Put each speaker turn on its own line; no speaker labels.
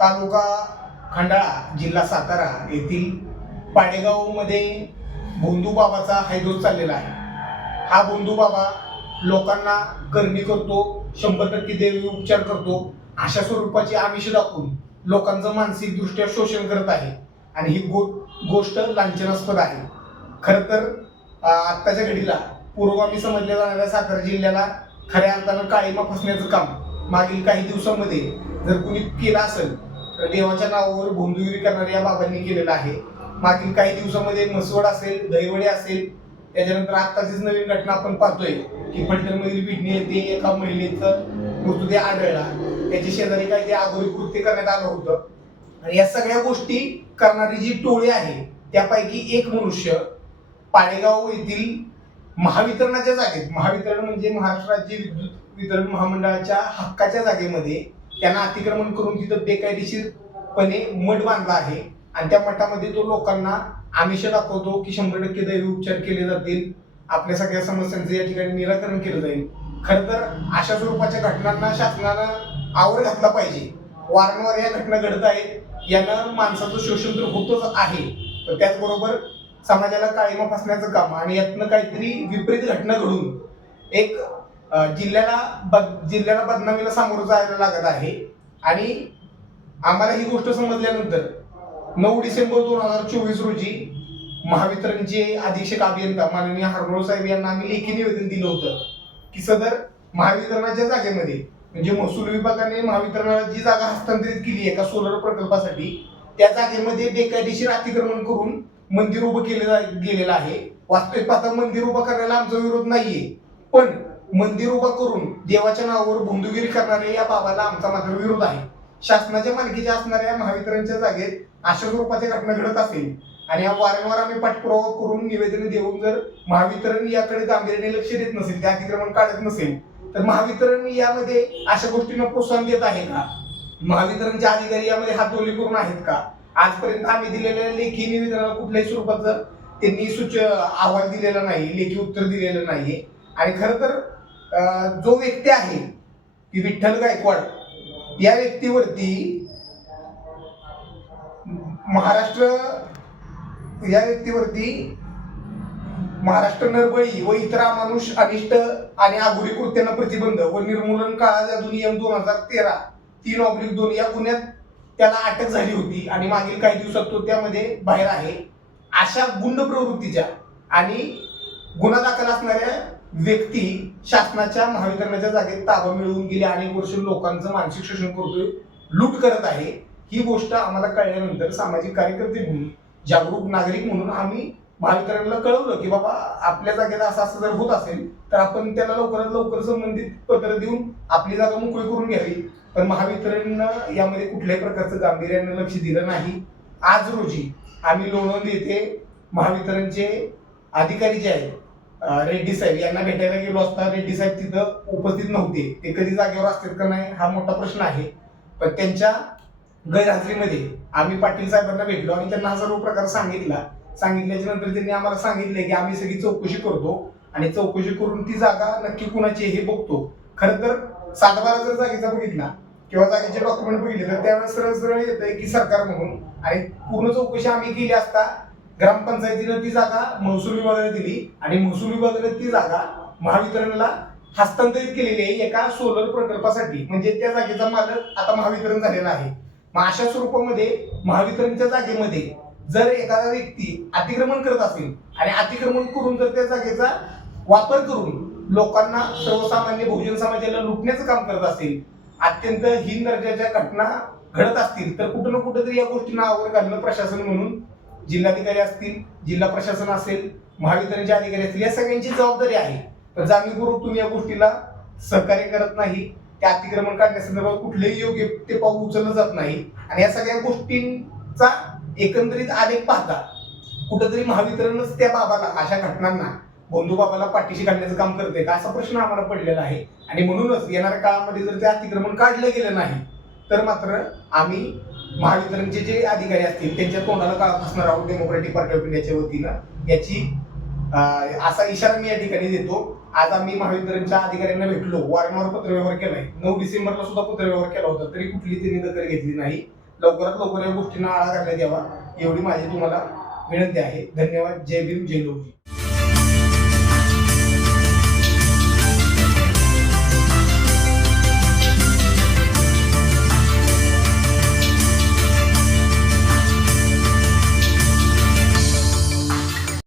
तालुका खंडाळा जिल्हा सातारा येथील पाडेगावमध्ये भोंदू बाबाचा हैदोस चाललेला आहे. हा भोंदू बाबा लोकांना करणी करतो शंभर टक्के देवी उपचार करतो अशा स्वरूपाची आमिष दाखवून लोकांचं मानसिकदृष्ट्या शोषण करत आहे. आणि ही गो गोष्ट लांछनास्पद आहे. खरं तर आत्ताच्या घडीला पूर्वगामी समजल्या जाणाऱ्या सातारा जिल्ह्याला खऱ्या अर्थानं काळीमा फसण्याचं काम मागील काही दिवसामध्ये जर कुणी केलं असेल तर देवाच्या नावावर भोंदुगिरी करणाऱ्या या बाबांनी केलेलं आहे. मागील काही दिवसामध्ये म्हसवड असेल दहिवडे असेल त्याच्यानंतर आत्ताचीच नवीन घटना आपण पाहतोय की फलटणमधील भिडणी येथे एका महिलेचं मृतदेह आढळला. त्याच्या शेजारी काही ते आगोरी कृत्य करण्यात आलं होतं. आणि या सगळ्या गोष्टी करणारी जी टोळी आहे त्यापैकी एक मनुष्य पाळेगाव येथील महावितरणाच्या जागेत महावितरण म्हणजे महाराष्ट्र राज्य विद्युत विदर्भ महामंडळाच्या हक्काच्या जागेमध्ये त्यांना अतिक्रमण करून तिथं बेकायदेशीरपणे मठ बांधला आहे. आणि त्या मठामध्ये तो लोकांना आमिष दाखवतो की शंभर टक्के दैवी उपचार केले जातील. आपल्या सगळ्या समस्यांचं या ठिकाणी निराकरण केलं जाईल. खरं तर अशा स्वरूपाच्या घटनांना शासनानं आवर घातला पाहिजे. वारंवार या घटना घडत आहेत. यानं माणसाचं शोषण तर होतच आहे. तर त्याचबरोबर समाजाला काळीमा फसण्याचं काम आणि यातनं काहीतरी विपरीत घटना घडून एक जिल्ह्याला बद जिल्ह्याला बदनामीला सामोरं जायला लागत आहे. आणि आम्हाला ही गोष्ट समजल्यानंतर नऊ डिसेंबर दोन हजार चोवीस रोजी महावितरणचे अधीक्षक अभियंता माननीय हरमोळ साहेब यांना आम्ही लेखी निवेदन दिलं होतं की सदर महावितरणाच्या जागेमध्ये म्हणजे महसूल विभागाने महावितरणाला जी जागा हस्तांतरित केली आहे एका सोलर प्रकल्पासाठी त्या जागेमध्ये बेकायदेशीर अतिक्रमण करून मंदिर उभं केलं जा- गेलेलं आहे. वास्तविक पाहता मंदिर उभं करण्याला आमचा विरोध नाहीये. पण मंदिर उभा करून देवाच्या नावावर भोंदुगिरी करणाऱ्या या बाबाला आमचा मात्र विरोध आहे. शासनाच्या मालकीच्या असणाऱ्या महावितरणच्या जागेत अशा स्वरूपाच्या घटना घडत असेल आणि या वारंवार आम्ही पाठपुरावा करून निवेदन देऊन जर महावितरण याकडे गांभीर्याने लक्ष देत नसेल ते अतिक्रमण काढत नसेल तर महावितरण यामध्ये अशा गोष्टींना प्रोत्साहन देत आहे का? महावितरणचे अधिकारी यामध्ये हातोली करून आहेत का? आजपर्यंत आम्ही दिलेल्या लेखी निवेदनाला कुठल्याही स्वरूपाचं त्यांनी सूच अहवाल दिलेला नाही लेखी उत्तर दिलेलं नाही आणि खरं तर जो व्यक्ती आहे की विठ्ठल गायकवाड या व्यक्तीवरती महाराष्ट्र या व्यक्तीवरती महाराष्ट्र नरबळी व इतर अमानुष अनिष्ट आणि आगुरी कृत्यांना प्रतिबंध व निर्मूलन काळा अधिनियम दोन हजार तेरा तीन ऑब्लिक दोन या गुन्ह्यात त्याला अटक झाली होती आणि मागील काही दिवसात तो त्यामध्ये बाहेर आहे. अशा गुंड प्रवृत्तीच्या आणि गुन्हा दाखल असणाऱ्या व्यक्ती शासनाच्या महावितरणाच्या जागेत ताबा मिळवून गेली अनेक वर्ष लोकांचं मानसिक शोषण करतोय लूट करत आहे ही गोष्ट आम्हाला कळल्यानंतर सामाजिक कार्यकर्ते म्हणून जागरूक नागरिक म्हणून आम्ही महावितरणला कळवलं की बाबा आपल्या जागेत असं असं जर होत असेल तर आपण त्याला लवकरात लवकर संबंधित पत्र देऊन आपली जागा मोकळी करून घ्यावी. पण महावितरणनं यामध्ये कुठल्याही प्रकारचं गांभीर्यानं लक्ष दिलं नाही. आज रोजी आम्ही लोणंद येथे महावितरणचे अधिकारी जे आहेत रेड्डी साहेब यांना भेटायला गेलो असता रेड्डी साहेब तिथं उपस्थित नव्हते. ते कधी जागेवर असतात का नाही हा मोठा प्रश्न आहे. पण त्यांच्या गैरहजेरीमध्ये आम्ही पाटील साहेबांना भेटलो आणि त्यांना हा सर्व प्रकार सांगितला. सांगितल्याच्या नंतर त्यांनी आम्हाला सांगितले की आम्ही सगळी चौकशी करतो आणि चौकशी करून ती जागा नक्की कुणाची हे बघतो. खरं तर सातबारा जर जागेचा बघितला किंवा जागेचे डॉक्युमेंट बघितले तर त्यावेळेस सरळ सरळ येतंय की सरकार म्हणून. आणि पूर्ण चौकशी आम्ही केली असता ग्रामपंचायतीनं ती जागा महसूल विभागाने दिली आणि महसूल विभागाने ती जागा महावितरणला हस्तांतरित केलेली आहे एका सोलर प्रकल्पासाठी. म्हणजे त्या जागेचा मालक आता महावितरण झालेला आहे. मग अशा स्वरूपामध्ये महावितरणच्या जागेमध्ये जर एखादा व्यक्ती अतिक्रमण करत असेल आणि अतिक्रमण करून जर त्या जागेचा वापर करून लोकांना सर्वसामान्य बहुजन समाजाला लुटण्याचं काम करत असेल अत्यंत हीन दर्जाच्या घटना घडत असतील तर कुठं ना कुठं तरी या गोष्टींना आवर घालणं प्रशासन म्हणून जिल्हाधिकारी असतील जिल्हा प्रशासन असेल महावितरणचे अधिकारी असतील या सगळ्यांची जबाबदारी आहे. तर जाणीवपूर्वक तुम्ही या गोष्टीला सहकार्य करत नाही त्या अतिक्रमण काढण्यासंदर्भात कुठलेही योग्य ते पाऊल उचललं जात नाही. आणि या सगळ्या गोष्टींचा एकंदरीत आलेख पाहता कुठंतरी महावितरणच त्या बाबाला अशा घटनांना बंधू बाबाला पाठीशी घालण्याचं काम करते का असा प्रश्न आम्हाला पडलेला आहे. आणि म्हणूनच येणाऱ्या काळामध्ये जर ते अतिक्रमण काढलं गेलं नाही तर मात्र आम्ही महावितरणचे जे अधिकारी असतील त्यांच्या तोंडाला का फसणार आहोत डेमोक्रेटिक पार्टी ऑफ इंडियाच्या वतीनं? याची असा इशारा मी या ठिकाणी देतो. आज आम्ही महावितरणच्या अधिकाऱ्यांना भेटलो. वारंवार पत्रव्यवहार केलाय. नऊ डिसेंबरला सुद्धा पत्रव्यवहार केला होता. तरी कुठली त्यांनी दखल घेतली नाही. लवकरात लवकर या गोष्टींना आळा घालण्यात यावा एवढी माझी तुम्हाला विनंती आहे. धन्यवाद. जय भीम. जय लोजी